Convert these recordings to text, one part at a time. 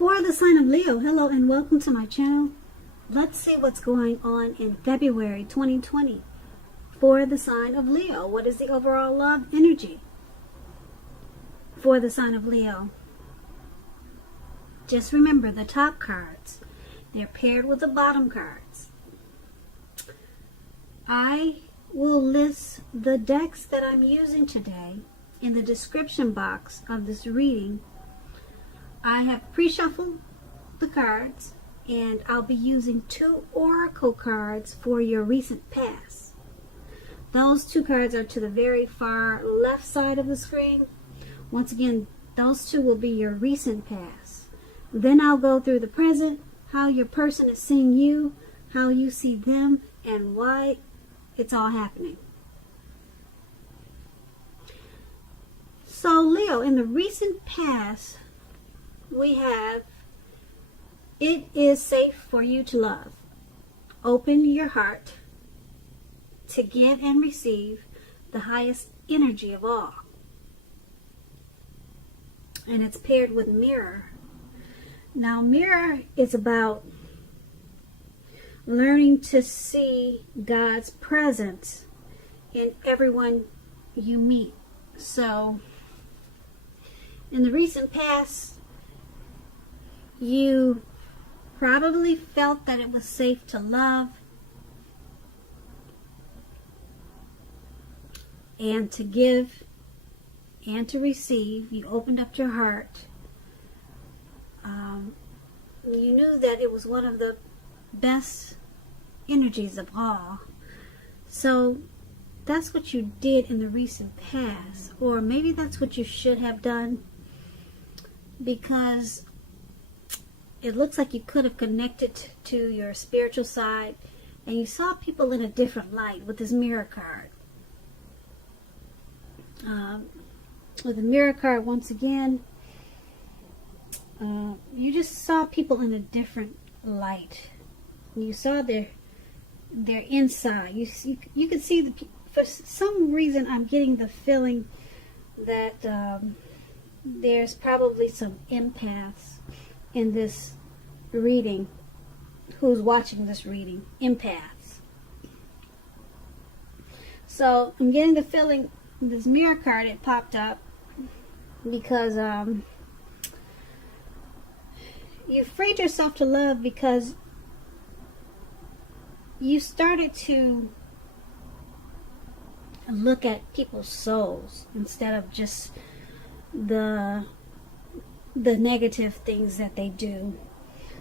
For the sign of Leo, hello and welcome to my channel. Let's see what's going on in February 2020 for the sign of Leo. What is the overall love energy for the sign of Leo? Just remember the top cards. They're paired with the bottom cards. I will list the decks that I'm using today in the description box of this reading. I have pre-shuffled the cards, and I'll be using 2 oracle cards for your recent past. Those 2 cards are to the very far left side of the screen. Once again, those 2 will be your recent past. Then I'll go through the present, how your person is seeing you, how you see them, and why it's all happening. So Leo, in the recent past, we have, it is safe for you to love. Open your heart to give and receive the highest energy of all. And it's paired with mirror. Now mirror is about learning to see God's presence in everyone you meet. So in the recent past, you probably felt that it was safe to love and to give and to receive. You opened up your heart. You knew that it was one of the best energies of all. So that's what you did in the recent past, or maybe that's what you should have done, because it looks like you could have connected to your spiritual side and you saw people in a different light with this mirror card. With the mirror card, once again, you just saw people in a different light. You saw their inside. You could see the. For some reason, I'm getting the feeling that there's probably some empaths in this reading, who's watching this reading. Empaths. So I'm getting the feeling this mirror card, it popped up because you freed yourself to love, because you started to look at people's souls instead of just the negative things that they do.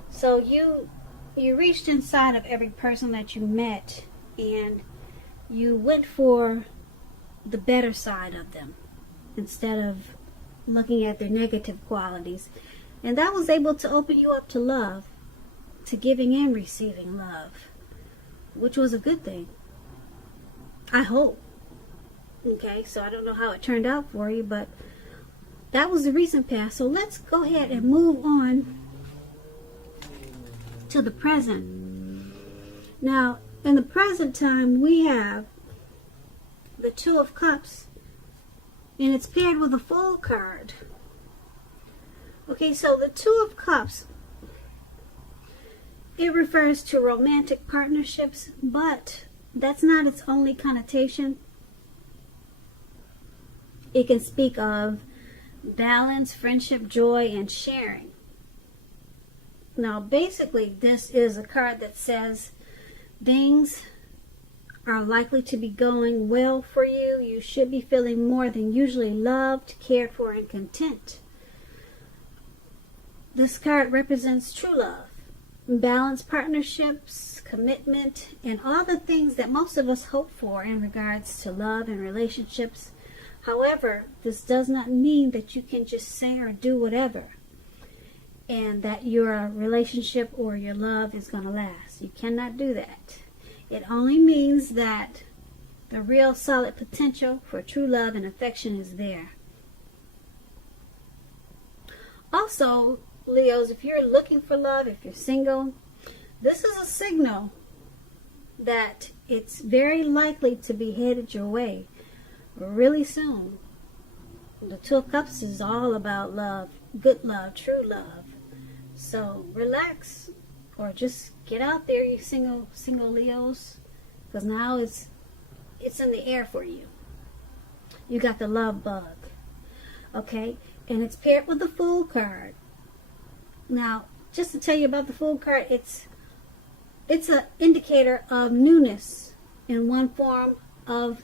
So you reached inside of every person that you met and you went for the better side of them instead of looking at their negative qualities. And that was able to open you up to love, to giving and receiving love, which was a good thing, I hope. Okay, so I don't know how it turned out for you, but that was the recent past. So let's go ahead and move on to the present. Now, in the present time, we have the 2 of Cups, and it's paired with a Fool card. Okay, so the 2 of Cups, it refers to romantic partnerships, but that's not its only connotation. It can speak of balance, friendship, joy, and sharing. Now, basically, this is a card that says things are likely to be going well for you. You should be feeling more than usually loved, cared for, and content. This card represents true love, balanced partnerships, commitment, and all the things that most of us hope for in regards to love and relationships. However, this does not mean that you can just say or do whatever and that your relationship or your love is going to last. You cannot do that. It only means that the real solid potential for true love and affection is there. Also, Leos, if you're looking for love, if you're single, this is a signal that it's very likely to be headed your way really soon. The 2 of Cups is all about love, good love, true love. So relax, or just get out there, you single Leos, because now it's in the air for you. You got the love bug, okay? And it's paired with the Fool card. Now, just to tell you about the Fool card, it's an indicator of newness in one form or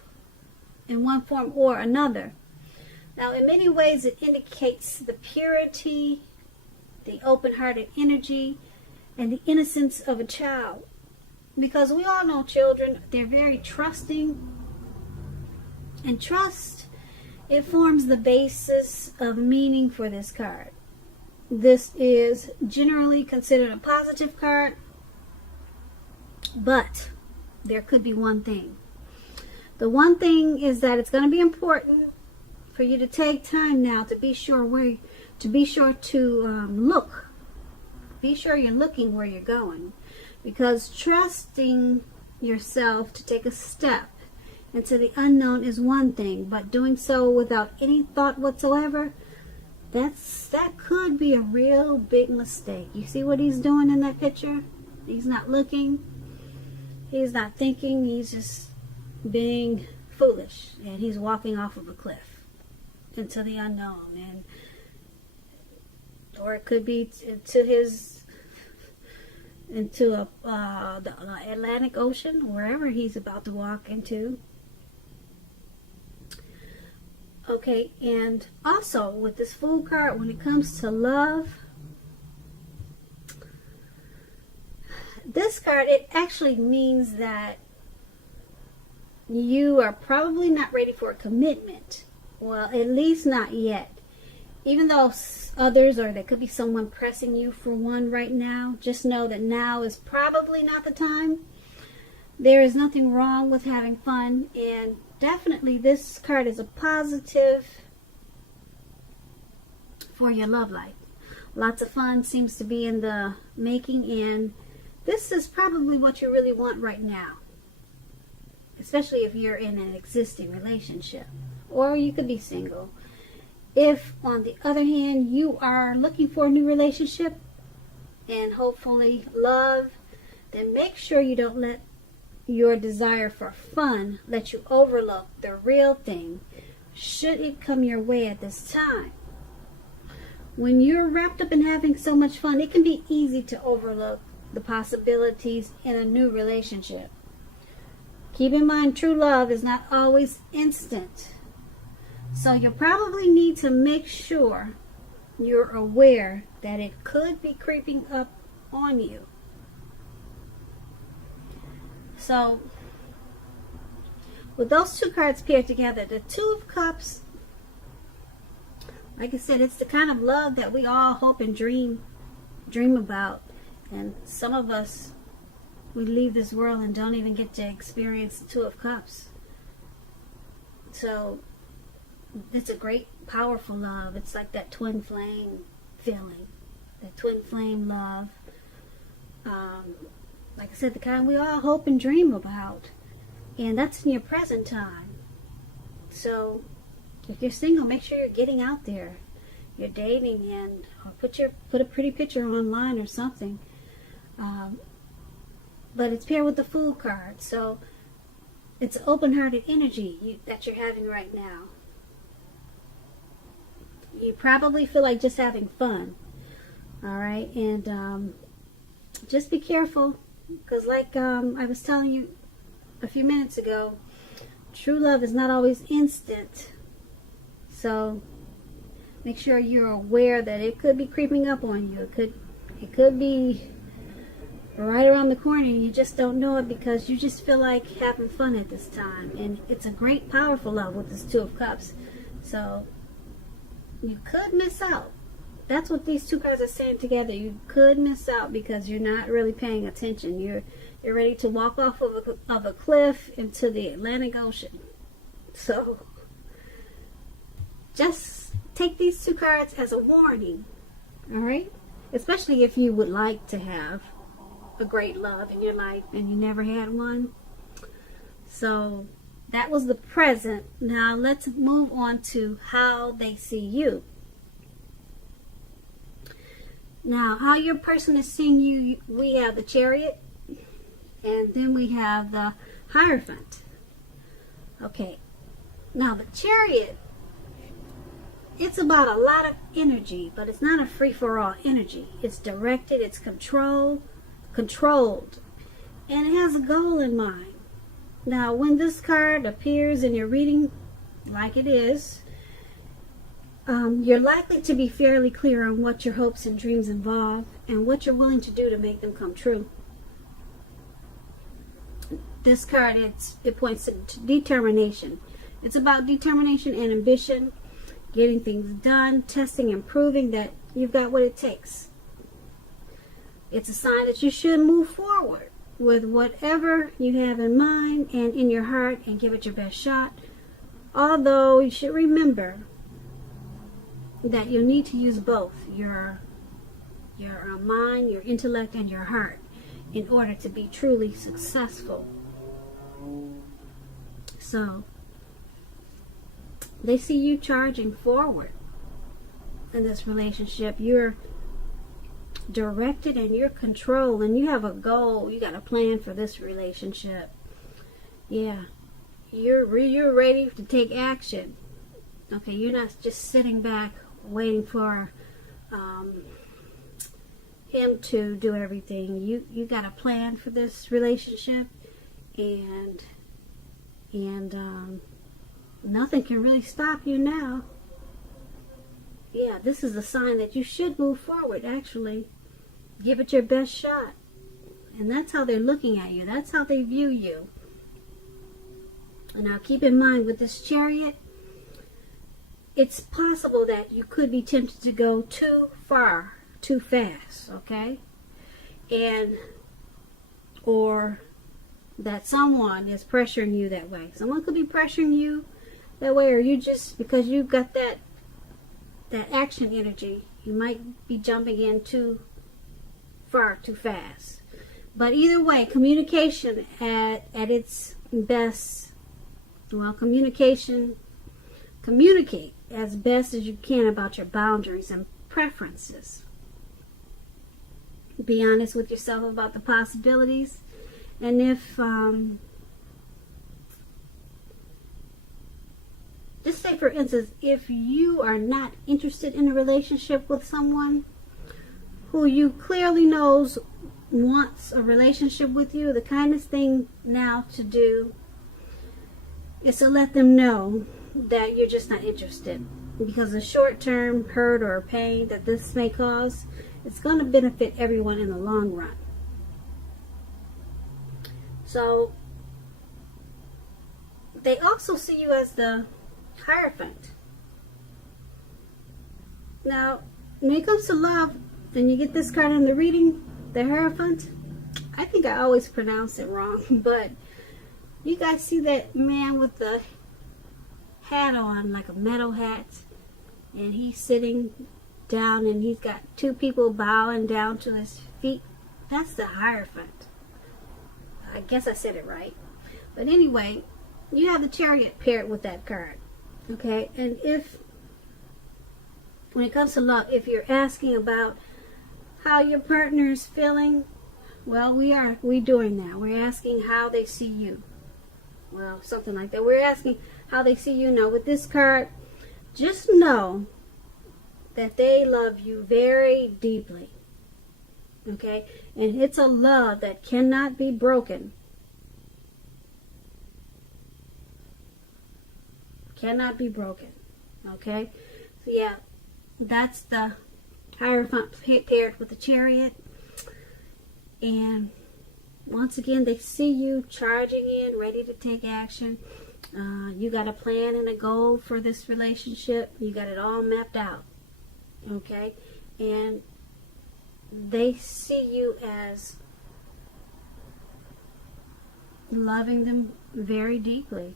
another. Now, in many ways, it indicates the purity, the open-hearted energy, and the innocence of a child. Because we all know children, they're very trusting. And trust, it forms the basis of meaning for this card. This is generally considered a positive card, but there could be one thing. The one thing is that it's going to be important for you to take time now to be sure look. Be sure you're looking where you're going, because trusting yourself to take a step into the unknown is one thing, but doing so without any thought whatsoever, that could be a real big mistake. You see what he's doing in that picture? He's not looking. He's not thinking. He's just being foolish, and he's walking off of a cliff into the unknown, or it could be into the Atlantic Ocean, wherever he's about to walk into. Okay, and also with this Fool card, when it comes to love, this card, it actually means that you are probably not ready for a commitment. Well, at least not yet. Even though others, or there could be someone pressing you for one right now, just know that now is probably not the time. There is nothing wrong with having fun, and definitely this card is a positive for your love life. Lots of fun seems to be in the making, and this is probably what you really want right now, especially if you're in an existing relationship, or you could be single. If, on the other hand, you are looking for a new relationship and hopefully love, then make sure you don't let your desire for fun let you overlook the real thing, should it come your way at this time. When you're wrapped up in having so much fun, it can be easy to overlook the possibilities in a new relationship. Keep in mind, true love is not always instant. So you probably need to make sure you're aware that it could be creeping up on you. So, with those two cards paired together, the Two of Cups, like I said, it's the kind of love that we all hope and dream about. And some of us, we leave this world and don't even get to experience the Two of Cups. So, it's a great, powerful love. It's like that twin flame feeling, that twin flame love. Like I said, the kind we all hope and dream about. And that's in your present time. So, if you're single, make sure you're getting out there. You're dating, and or put a pretty picture online or something. But it's paired with the Fool card. So, it's open-hearted energy that you're having right now. You probably feel like just having fun. Alright? And just be careful. Because like I was telling you a few minutes ago, true love is not always instant. So make sure you're aware that it could be creeping up on you. It could be right around the corner, and you just don't know it because you just feel like having fun at this time. And it's a great, powerful love with this Two of Cups. So you could miss out. That's what these two cards are saying together. You could miss out because you're not really paying attention. You're ready to walk off of a cliff into the Atlantic Ocean. So just take these two cards as a warning. Alright? Especially if you would like to have a great love in your life and you never had one. So that was the present. Now let's move on to how they see you. Now, how your person is seeing you, we have the Chariot, and then we have the Hierophant. Okay, now the Chariot, it's about a lot of energy, but it's not a free-for-all energy. It's directed, it's controlled, and it has a goal in mind. Now, when this card appears in your reading, like it is, you're likely to be fairly clear on what your hopes and dreams involve and what you're willing to do to make them come true. This card, it points to determination. It's about determination and ambition, getting things done, testing and proving that you've got what it takes. It's a sign that you should move forward with whatever you have in mind and in your heart and give it your best shot. Although you should remember that you'll need to use both your mind, your intellect, and your heart in order to be truly successful. So they see you charging forward in this relationship. You're directed and you're controlled, and you have a goal. You got a plan for this relationship. Yeah, you're ready to take action. Okay, you're not just sitting back waiting for him to do everything. You got a plan for this relationship, and nothing can really stop you now. Yeah, this is a sign that you should move forward. Actually, give it your best shot, and that's how they're looking at you. That's how they view you. And now, keep in mind with this Chariot, it's possible that you could be tempted to go too far, too fast, okay? Or that someone is pressuring you that way. Someone could be pressuring you that way, or you just, because you've got that action energy, you might be jumping in too far, too fast. But either way, communication at its best, well, communicate as best as you can about your boundaries and preferences. Be honest with yourself about the possibilities. And if, just say for instance, if you are not interested in a relationship with someone who you clearly knows wants a relationship with you, the kindest thing now to do is to let them know that you're just not interested, because the short-term hurt or pain that this may cause, it's going to benefit everyone in the long run. So they also see you as the Hierophant. Now, when it comes to love, and you get this card in the reading, the Hierophant, I think I always pronounce it wrong, but you guys see that man with the hat on, like a metal hat, and he's sitting down and he's got two people bowing down to his feet? That's the Hierophant. I guess I said it right. But anyway, you have the Chariot paired with that card. Okay, and if, when it comes to love, if you're asking about how your partner is feeling, well, we're doing that. We're asking how they see you. Well, something like that. We're asking how they see you. Now, with this card, just know that they love you very deeply. Okay? And it's a love that cannot be broken. Cannot be broken. Okay? So, yeah, that's the Hierophant paired with the Chariot. And once again, they see you charging in, ready to take action. You got a plan and a goal for this relationship. You got it all mapped out. Okay? And they see you as loving them very deeply.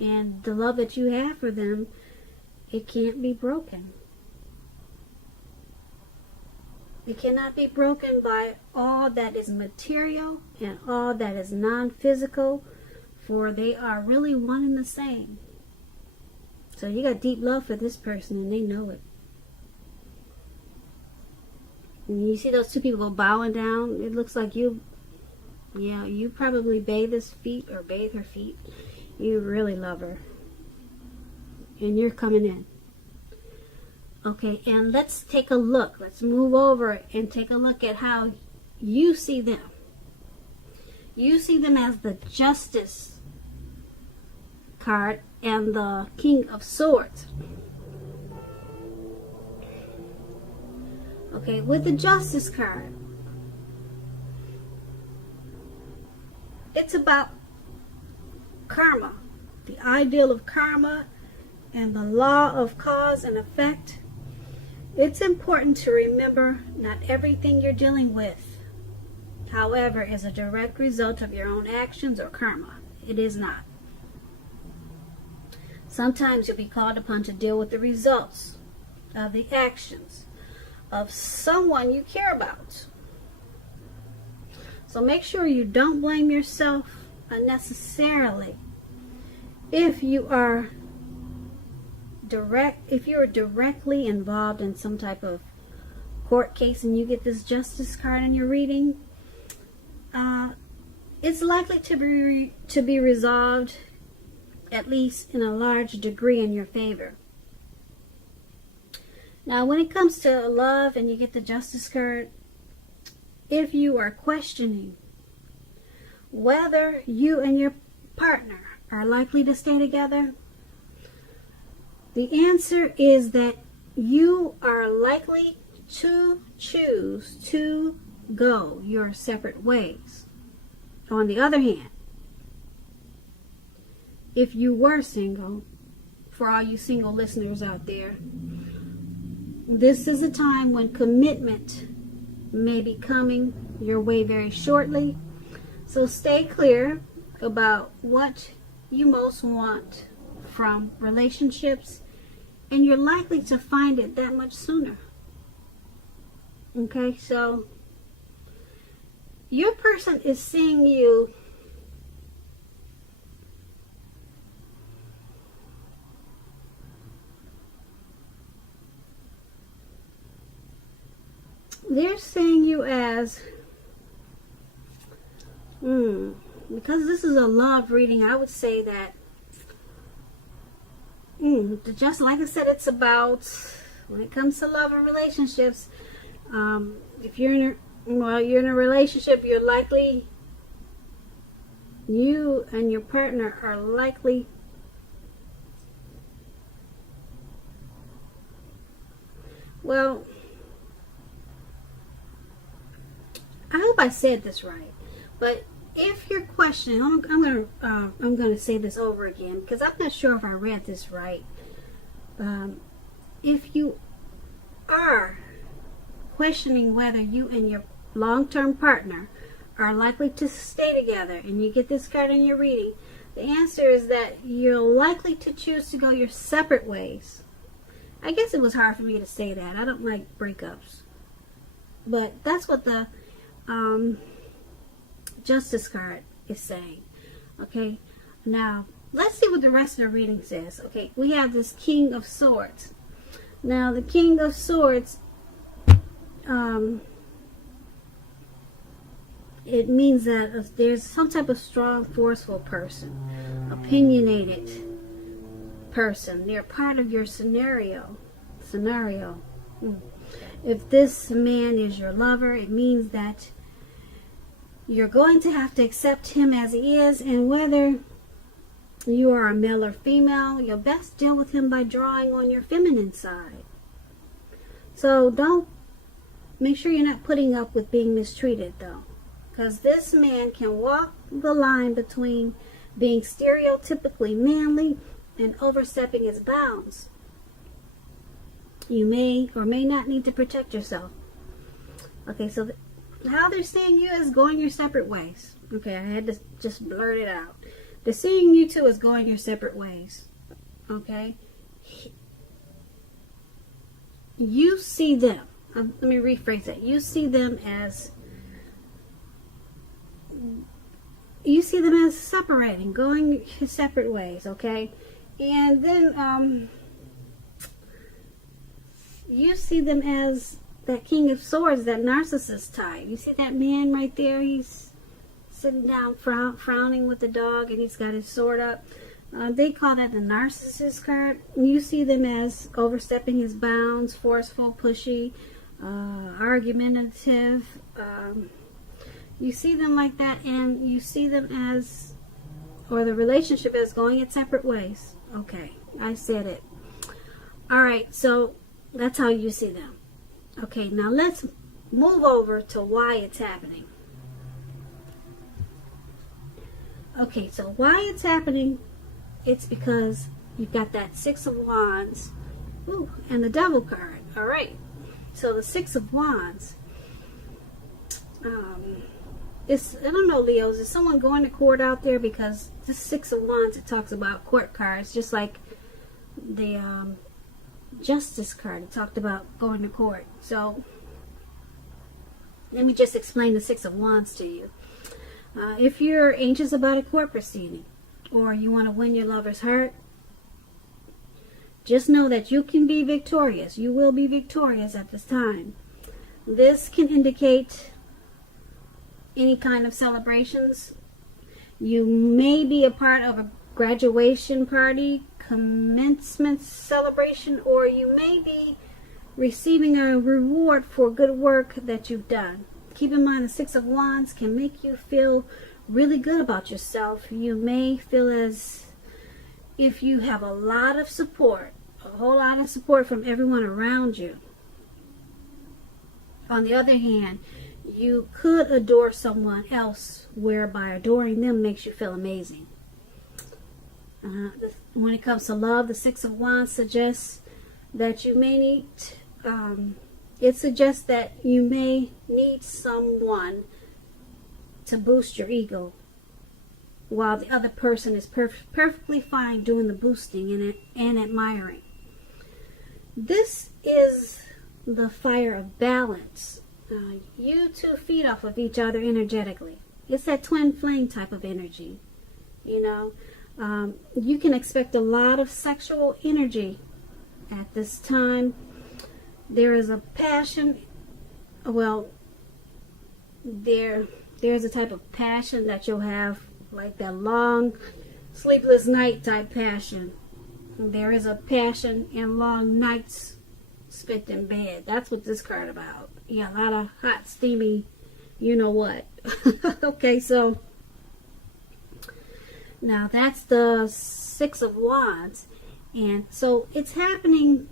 And the love that you have for them, it can't be broken. It cannot be broken by all that is material and all that is non-physical, for they are really one and the same. So you got deep love for this person, and they know it. And you see those two people go bowing down? It looks like you probably bathe his feet or bathe her feet. You really love her. And you're coming in. Okay, and let's take a look. Let's move over and take a look at how you see them. You see them as the Justice card and the King of Swords. Okay, with the Justice card, it's about karma, the ideal of karma and the law of cause and effect. It's important to remember not everything you're dealing with, however, is a direct result of your own actions or karma. It is not. Sometimes you'll be called upon to deal with the results of the actions of someone you care about. So make sure you don't blame yourself unnecessarily if you are directly involved in some type of court case and you get this Justice card in your reading. It's likely to be resolved, at least in a large degree, in your favor. Now, when it comes to love and you get the Justice card, if you are questioning whether you and your partner are likely to stay together, the answer is that you are likely to choose to go your separate ways. On the other hand, if you were single, for all you single listeners out there, this is a time when commitment may be coming your way very shortly. So stay clear about what you most want from relationships, and you're likely to find it that much sooner. Okay, so your person is seeing you they're seeing you as because this is a love reading, I would say that just like I said, it's about, when it comes to love and relationships, if you're in a relationship, you're likely, you and your partner are likely I hope I said this right, but if you're questioning, I'm gonna say this over again because I'm not sure if I read this right. If you are questioning whether you and your long-term partner are likely to stay together, and you get this card in your reading, the answer is that you're likely to choose to go your separate ways. I guess it was hard for me to say that. I don't like breakups, but that's what the Justice card is saying. Okay, now let's see what the rest of the reading says. Okay, we have this King of Swords. Now the King of Swords, it means that there's some type of strong, forceful person, opinionated person. They're part of your scenario. If this man is your lover, it means that you're going to have to accept him as he is, and whether you are a male or female, you'll best deal with him by drawing on your feminine side. So make sure you're not putting up with being mistreated, though, because this man can walk the line between being stereotypically manly and overstepping his bounds. You may or may not need to protect yourself. Okay, so how they're seeing you is going your separate ways. Okay, I had to just blurt it out. They're seeing you two as going your separate ways. Okay? You see them. Let me rephrase that. You see them as separating, going your separate ways, okay? And then you see them as that King of Swords, that narcissist type. You see that man right there? He's sitting down frowning with the dog, and he's got his sword up. They call that the narcissist card. You see them as overstepping his bounds, forceful, pushy, argumentative. You see them like that, and you see them as, or the relationship as going its separate ways. Okay, I said it. All right, so that's how you see them. Okay, now let's move over to why it's happening. Okay, so why it's happening, it's because you've got that Six of Wands, ooh, and the Devil card. All right, so the Six of Wands, I don't know, Leos, is someone going to court out there? Because this Six of Wands, it talks about court cards, just like the Justice card. It talked about going to court. So let me just explain the Six of Wands to you. If you're anxious about a court proceeding, or you want to win your lover's heart, just know that you can be victorious. You will be victorious at this time. This can indicate any kind of celebrations. You may be a part of a graduation party, commencement celebration, or you may be receiving a reward for good work that you've done. Keep in mind, the Six of Wands can make you feel really good about yourself. You may feel as if you have a lot of support, a whole lot of support from everyone around you. On the other hand, you could adore someone else, whereby adoring them makes you feel amazing. When it comes to love, the Six of Wands suggests that you may need, it suggests that you may need someone to boost your ego, while the other person is perfectly fine doing the boosting and admiring. This is the fire of balance. You two feed off of each other energetically. It's that twin flame type of energy. You know, you can expect a lot of sexual energy at this time. There is a passion. Well, there's a type of passion that you'll have, like that long, sleepless night type passion. There is a passion in long nights spent in bed. That's what this card about. Yeah, a lot of hot, steamy, you know what. Okay, so now that's the Six of Wands. And so it's happening.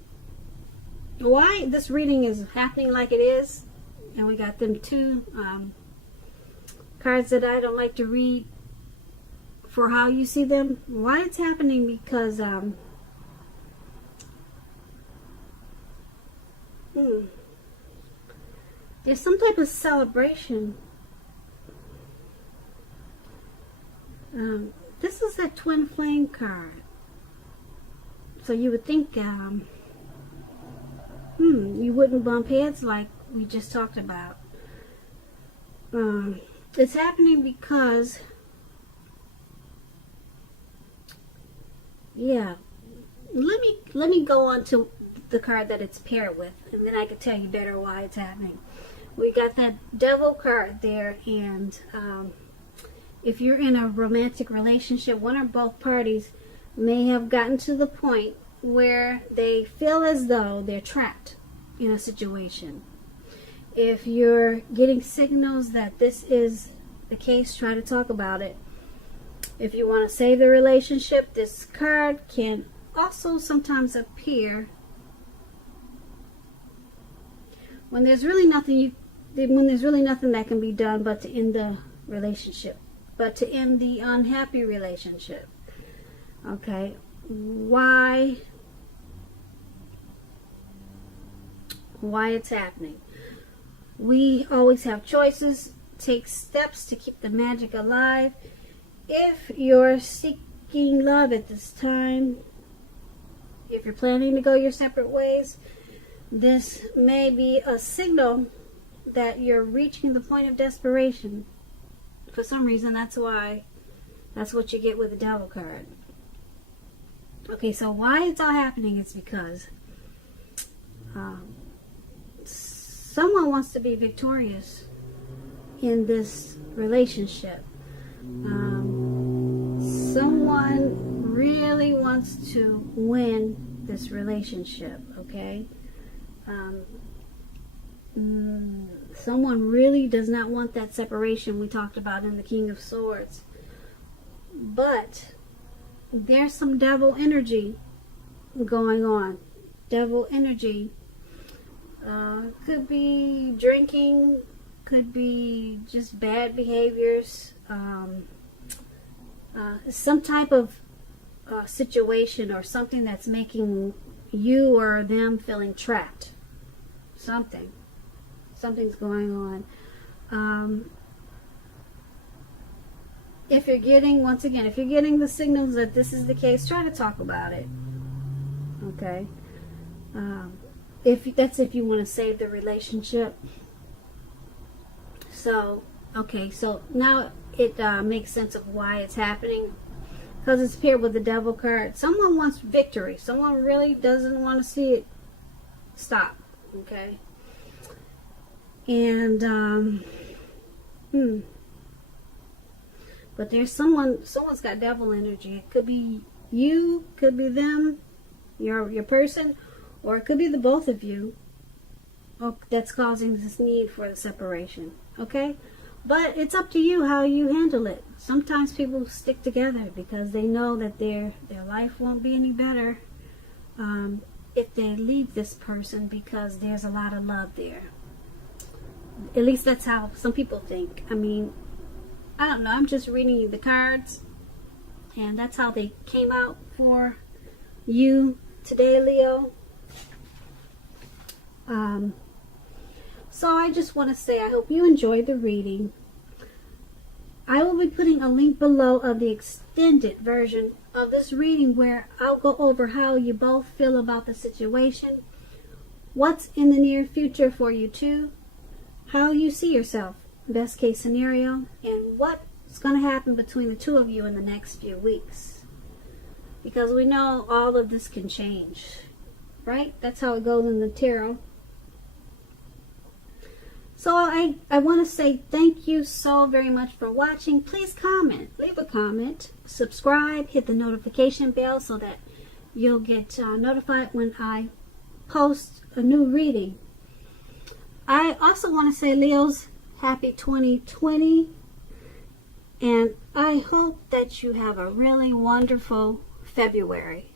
Why this reading is happening like it is, and we got them two cards that I don't like to read for how you see them. Why it's happening, because there's some type of celebration. This is a twin flame card. So you would think you wouldn't bump heads like we just talked about. It's happening because, yeah, let me go on to the card that it's paired with, and then I can tell you better why it's happening. We got that Devil card there, and if you're in a romantic relationship, one or both parties may have gotten to the point where they feel as though they're trapped in a situation. If you're getting signals that this is the case, try to talk about it. If you want to save the relationship, this card can also sometimes appear when there's really nothing that can be done but to end the relationship, but to end the unhappy relationship. Okay, why it's happening? We always have choices. Take steps to keep the magic alive. If you're seeking love at this time, if you're planning to go your separate ways, this may be a signal that you're reaching the point of desperation. For some reason, that's what you get with the Devil card. Okay, so why it's all happening is because someone wants to be victorious in this relationship. Someone really wants to win this relationship, okay? Someone really does not want that separation we talked about in the King of Swords. But there's some devil energy going on. Devil energy. Could be drinking, could be just bad behaviors, some type of situation or something that's making you or them feeling trapped. Something's going on. If you're getting, once again, if you're getting the signals that this is the case, try to talk about it. Okay? If you want to save the relationship. So, okay, so now it makes sense of why it's happening. Because it's paired with the Devil card. Someone wants victory. Someone really doesn't want to see it stop. Okay? And, but there's someone's got devil energy. It could be you, could be them, your person, or it could be the both of you that's causing this need for the separation. Okay? But it's up to you how you handle it. Sometimes people stick together because they know that their life won't be any better if they leave this person, because there's a lot of love there. At least that's how some people think. I mean, I don't know. I'm just reading you the cards, and that's how they came out for you today, Leo. So I just want to say I hope you enjoyed the reading. I will be putting a link below of the extended version of this reading where I'll go over how you both feel about the situation, what's in the near future for you two, how you see yourself, best case scenario, and what's going to happen between the two of you in the next few weeks. Because we know all of this can change, right? That's how it goes in the tarot. So I want to say thank you so very much for watching. Please comment, leave a comment, subscribe, hit the notification bell so that you'll get notified when I post a new reading. I also want to say, Leos, happy 2020, and I hope that you have a really wonderful February.